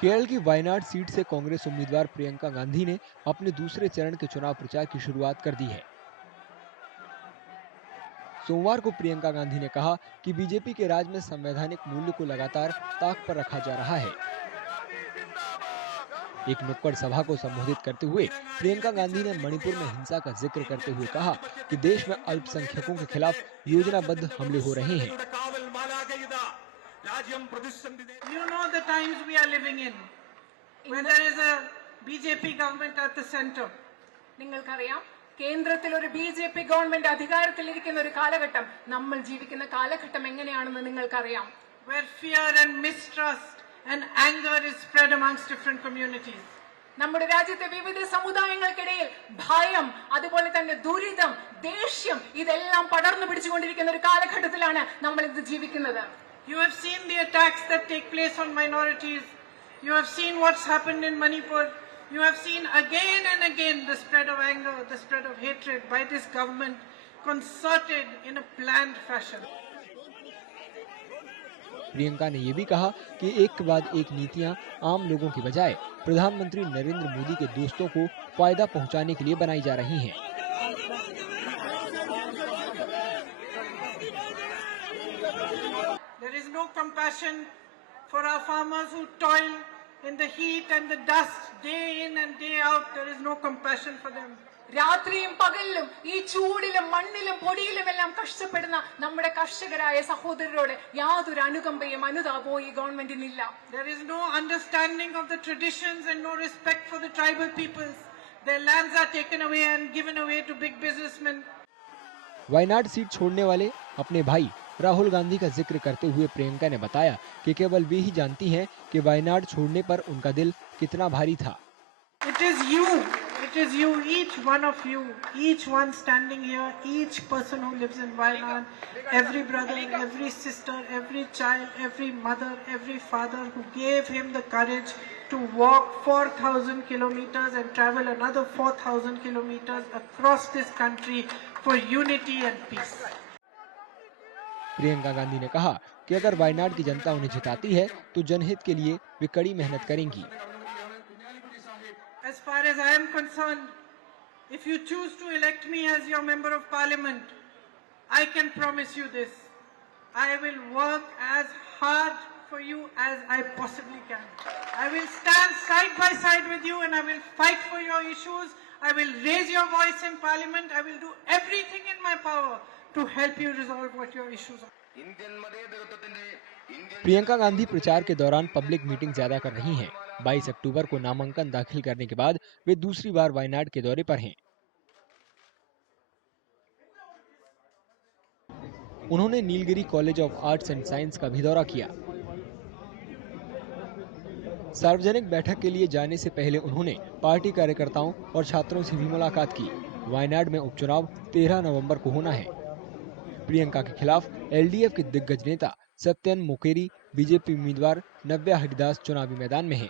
केरल की वायनाड सीट से कांग्रेस उम्मीदवार प्रियंका गांधी ने अपने दूसरे चरण के चुनाव प्रचार की शुरुआत कर दी है। सोमवार को प्रियंका गांधी ने कहा कि बीजेपी के राज में संवैधानिक मूल्य को लगातार ताक पर रखा जा रहा है। एक नुक्कड़ सभा को संबोधित करते हुए प्रियंका गांधी ने मणिपुर में हिंसा का जिक्र करते हुए कहा कि देश में अल्पसंख्यकों के खिलाफ योजनाबद्ध हमले हो रहे हैं। You know the times we are living in, when there is a BJP government at the center. നിങ്ങൾക്കറിയാം, കേന്ദ്രത്തിൽ ഒരു ബിജെപി ഗവൺമെന്റ് അധികാരത്തിലിരിക്കുന്ന ഒരു കാലഘട്ടം, നമ്മൾ ജീവിക്കുന്ന കാലഘട്ടം എങ്ങനെയാണെന്ന് നിങ്ങൾക്കറിയാം. Where fear and mistrust and anger is spread amongst different communities. നമ്മുടെ രാജ്യത്തെ വിവിധ സമുദായങ്ങൾക്കിടയിൽ ഭയം, അതുപോലെ തന്നെ ദുരിതം, ദേഷ്യം ഇതെല്ലാം പടർന്നു പിടിച്ചുകൊണ്ടിരിക്കുന്ന ഒരു കാലഘട്ടത്തിലാണ് നമ്മൾ ഇന്ന് ജീവിക്കുന്നത്. You have seen the attacks that take place on minorities. You have seen what's happened in Manipur. You have seen again and again the spread of anger, the spread of hatred by this government, concerted in a planned fashion. Priyanka ने यह भी कहा कि एक के बाद एक नीतियां आम लोगों की बजाय प्रधानमंत्री नरेंद्र मोदी के दोस्तों को फायदा पहुंचाने के लिए बनाई जा रही हैं। There is no compassion for our farmers who toil in the heat and the dust day in and day out. There is no compassion for them. രാത്രിയും പകലിലും ഈ ചൂടിലും മണ്ണിലും പൊടിയിലും എല്ലാം കഷ്ടപ്പെടുന്ന നമ്മുടെ കർഷകരായ സഹോദരരോട് യാതൊരു അനുകമ്പയും അനുതാപവും ഈ ഗവൺമെന്റിനില്ല. There is no understanding of the traditions and no respect for the tribal peoples. Their lands are taken away and given away to big businessmen. Wayanad seat छोड़ने वाले अपने भाई राहुल गांधी का जिक्र करते हुए प्रियंका ने बताया कि केवल वे ही जानती हैं कि वायनाड छोड़ने पर उनका दिल कितना भारी था। It is you, each one of you, each one standing here, each person who lives in Wayanad, every brother, every sister, every child, every mother, every father who gave him the courage to walk 4,000 kilometers and travel another 4,000 kilometers across this country for unity and peace. Priyanka Gandhi ने कहा कि अगर वायनाड की जनता उन्हें जिताती है तो जनहित के लिए वे कड़ी मेहनत करेंगी। As far as I am concerned, if you choose to elect me as your member of parliament, I can promise you this: I will work as hard for you as I possibly can. I will stand side by side with you and I will fight for your issues. I will raise your voice in parliament. I will do everything in my power to help you resolve what your issues are. Priyanka Gandhi प्रचार के दौरान public meeting ज्यादा कर रही हैं। 22 अक्टूबर को नामांकन दाखिल करने के बाद वे दूसरी बार वायनाड के दौरे पर हैं। उन्होंने Nilgiri college of arts and science का भी दौरा किया। सार्वजनिक बैठक के लिए जाने से पहले उन्होंने पार्टी कार्यकर्ताओं और छात्रों से भी मुलाकात की। वायनाड में उपचुनाव 13 नवंबर को होना है। प्रियंका के खिलाफ एलडीएफ के दिग्गज नेता सत्यन मोकेरी, बीजेपी उम्मीदवार नव्या हरिदास चुनावी मैदान में हैं।